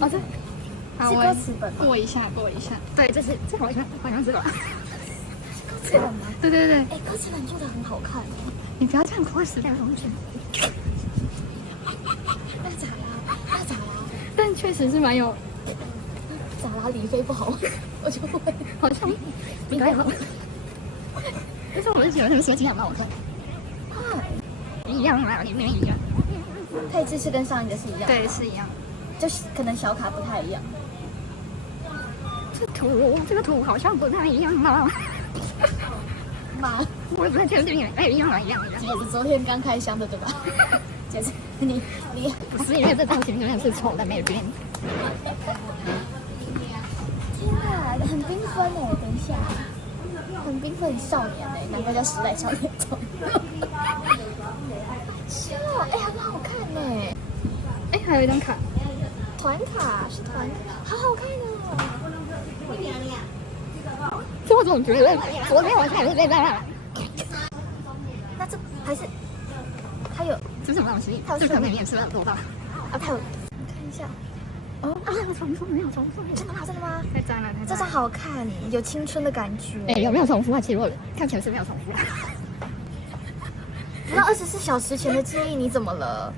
哦，这好，是歌词本吗？过一下。对，这好像是吧？歌词本吗？对。哎，歌词本做的很好看。你不要这样拖时间东西。那咋啦？但确实是蛮有，咋啦？李飞不好，我就会好像应该好。但是我就觉得那个设计还蛮好看，一样啊，里面一样。配置是跟上一个是一样，对，是一样。就是可能小卡不太一样。这个图好像不太一样啊。妈，我也不太确定，一样。姐是昨天刚开箱的对吧？姐是你不是因为这造型真的是丑的没边。天哪，很缤纷哎！等一下，很缤纷，很少年哎，难怪叫时代少年装。是哦，哎，很好看哎。哎，还有一张卡，团卡是团卡，好好看哦。这我总觉得昨天晚上也是这样。那这还是它有这是什么东西？这可能也是很多吧。啊，它有看一下哦啊，没有重复。真的吗？真的吗？太赞了，这张好看，有青春的感觉。哎，有没有重复啊？其实我看起来是没有重复。那24小时前的记忆你怎么了？